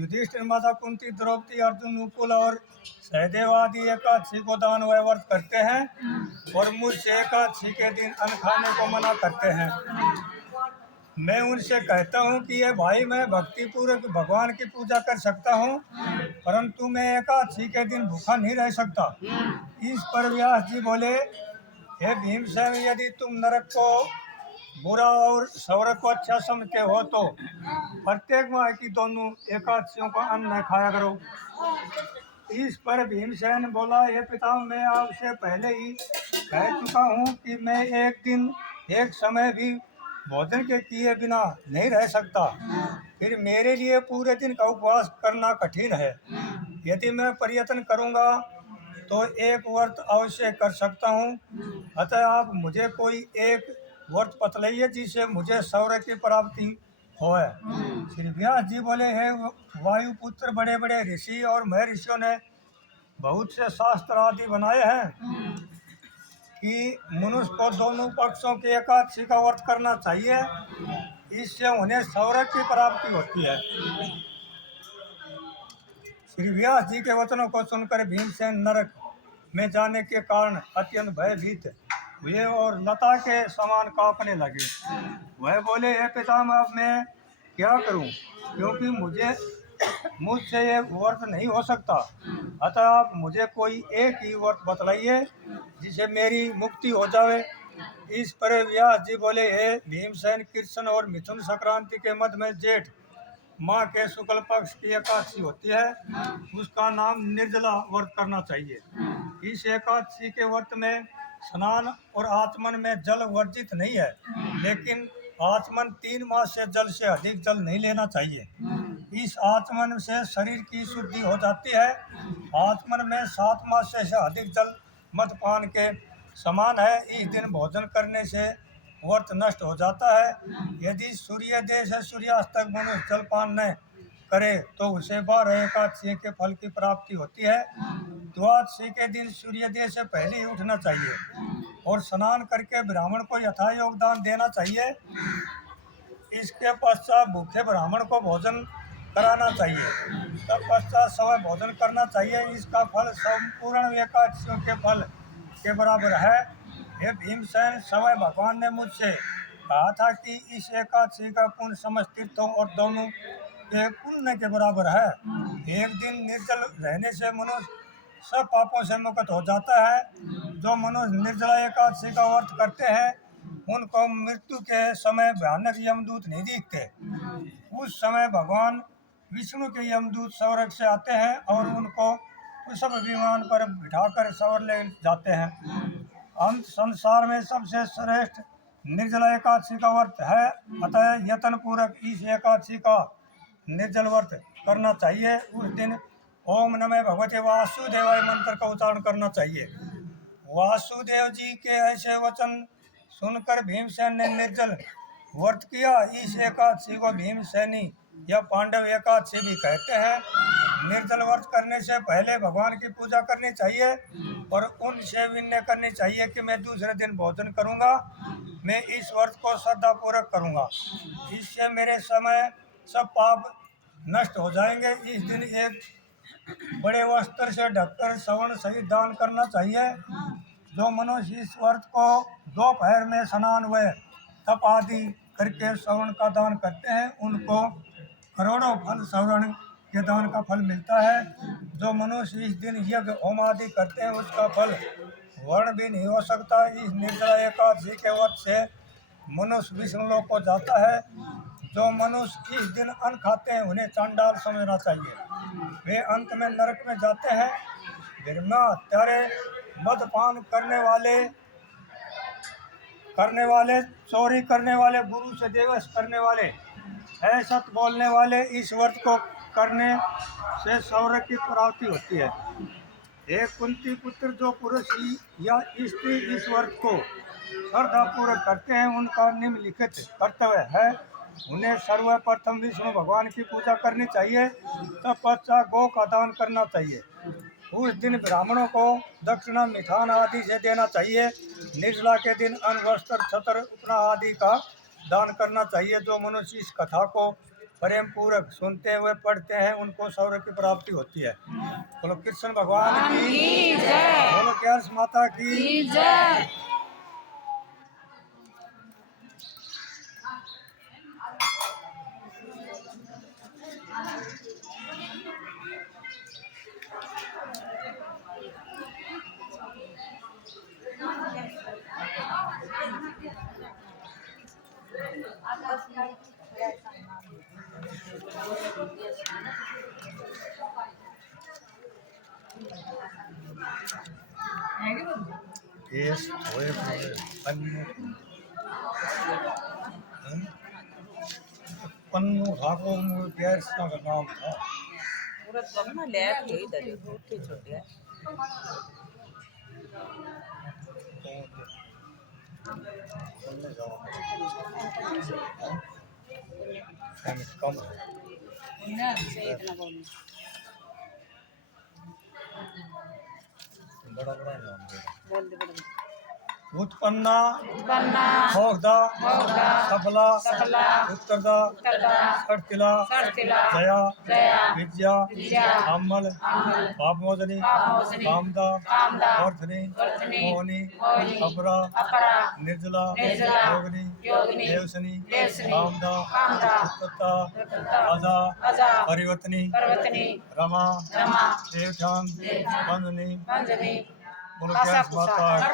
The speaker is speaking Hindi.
युधिष्ठिर, माता कुंती, द्रौपदी, अर्जुन, नकुल और सहदेव आदि एकादशी को दान व व्रत करते हैं और मुझसे एकादशी के दिन अन्न खाने को मना करते हैं। मैं उनसे कहता हूँ कि ये भाई, मैं भक्ति पूर्वक भगवान की पूजा कर सकता हूँ, परंतु मैं एकादशी के दिन भूखा नहीं रह सकता। इस पर व्यास जी बोले, हे भीमसेन, यदि तुम नरक को बुरा और स्वर्ग को अच्छा समझते हो तो प्रत्येक माह की दोनों एकादशियों का अन्न न खाया करो। इस पर भीमसेन बोला, हे पितामह, मैं आपसे पहले ही कह चुका हूँ कि मैं एक दिन एक समय भी भोजन के किए बिना नहीं रह सकता। फिर मेरे लिए पूरे दिन का उपवास करना कठिन है। यदि मैं प्रयत्न करूँगा तो एक व्रत अवश्य कर सकता हूँ। अतः आप मुझे कोई एक व्रत बतलाइए जिससे मुझे स्वर्ग की प्राप्ति होए। श्री व्यास जी बोले, हे वायुपुत्र, बड़े बड़े ऋषि और महर्षियों ने बहुत से शास्त्र आदि बनाए हैं कि मनुष्य को दोनों पक्षों की एकादशी का व्रत करना चाहिए, इससे उन्हें स्वर्ग की प्राप्ति होती है। श्री व्यास जी के वचनों को सुनकर भीमसेन नरक में जाने के कारण अत्यंत भयभीत हुए और लता के समान कांपने लगे। वह बोले, हे पितामह, अब मैं क्या करूं, क्योंकि मुझसे ये व्रत नहीं हो सकता। अतः आप मुझे कोई एक ही व्रत बतलाइए जिसे मेरी मुक्ति हो जावे। इस पर व्यास जी बोले, हे भीमसेन, कृष्ण और मिथुन संक्रांति के मध्य में जेठ माह के शुक्ल पक्ष की एकादशी होती है, उसका नाम निर्जला व्रत करना चाहिए। इस एकादशी के व्रत में स्नान और आचमन में जल वर्जित नहीं है, लेकिन आचमन 3 मास से जल से अधिक जल नहीं लेना चाहिए। इस आचमन से शरीर की शुद्धि हो जाती है। आचमन में 7 मास से अधिक जल मदपान के समान है। इस दिन भोजन करने से व्रत नष्ट हो जाता है। यदि सूर्योदय से सूर्यास्त तक मनुष्य जलपान न करे तो उसे 12 एकादशी के फल की प्राप्ति होती है। द्वादशी के दिन सूर्योदय से पहले ही उठना चाहिए और स्नान करके ब्राह्मण को यथा योगदान देना चाहिए। इसके पश्चात भूखे ब्राह्मण को भोजन कराना चाहिए। तब पश्चात समय भोजन करना चाहिए। इसका फल संपूर्ण एकादशियों के फल के बराबर है। हे भीमसेन, समय भगवान ने मुझसे कहा था कि इस एकादशी का पुण्य समस्त तीर्थों और दोनों के पुण्य के बराबर है। एक दिन निर्जल रहने से मनुष्य सब पापों से मुक्त हो जाता है। जो मनुष्य निर्जला एकादशी का व्रत करते हैं उनको मृत्यु के समय भयानक यमदूत नहीं दिखते। उस समय भगवान विष्णु के यमदूत स्वर्ग से आते हैं और उनको वृषभ विमान पर बिठाकर स्वर्ग ले जाते हैं। अंत संसार में सबसे श्रेष्ठ निर्जला एकादशी का व्रत है। अतः यत्न पूर्वक इस एकादशी का निर्जल व्रत करना चाहिए। उस दिन ओम नमः भगवते वासुदेवाय मंत्र का उच्चारण करना चाहिए। वासुदेव जी के ऐसे वचन सुनकर भीमसेन ने निर्जल व्रत किया। इस एकादशी को भीमसेनी या पांडव एकादशी भी कहते हैं। निर्जल व्रत करने से पहले भगवान की पूजा करनी चाहिए और उनसे विनय करनी चाहिए कि मैं दूसरे दिन भोजन करूंगा। मैं इस व्रत को श्रद्धा पूर्वक करूंगा, इससे मेरे समय सब पाप नष्ट हो जाएंगे। इस दिन एक बड़े वस्त्र से ढककर श्रवण सहित दान करना चाहिए। जो मनुष्य इस व्रत को दोपहर में स्नान व तप आदि करके श्रवण का दान करते हैं उनको करोड़ों फल श्रवण के दान का फल मिलता है। जो मनुष्य इस दिन यज्ञ होम आदि करते हैं उसका फल वर्ण भी नहीं हो सकता। इस निर्जला एकादशी के व्रत से मनुष्य विष्णु लोक को जाता है। जो मनुष्य इस दिन अन्न खाते हैं उन्हें चांडाल समझना चाहिए, वे अंत में नरक में जाते हैं। घृणा, त्यारे, मदपान करने वाले, चोरी करने वाले, गुरु से देवश करने वाले, असत बोलने वाले इस व्रत को करने से स्वर्ग की प्राप्ति होती है। एक कुंती पुत्र, जो पुरुष या स्त्री इस व्रत को श्रद्धापूर्वक करते हैं उनका निम्नलिखित कर्तव्य है। उन्हें सर्वप्रथम विष्णु भगवान की पूजा करनी चाहिए, तब पश्चात गौ का दान करना चाहिए। उस दिन ब्राह्मणों को दक्षिणा मिठान आदि से देना चाहिए। निर्जला के दिन अन्न, वस्त्र, छत्र, उपना आदि का दान करना चाहिए। जो मनुष्य इस कथा को प्रेम पूर्वक सुनते हुए पढ़ते हैं उनको स्वर्ग की प्राप्ति होती है। बोलो कृष्ण भगवान की जय। बोलो कैलाश माता की जय। देश होए पन्नू ठाकुर गैर का नाम था। पूरा दम ले थे इधर छोटे छोटे कम बड़ा बड़ा नाम उत्पन्ना भोगदा सफला उत्तरदा सर्तिला जया विद्या अमल पापमोदनी कामदा वर्धनी मोहनी अपरा निर्जला योगिनी देवसनी कामदा उत्तरता अजा परिवर्तनी रमा देवध्यान बंदनी बोलो कैलाश माता की।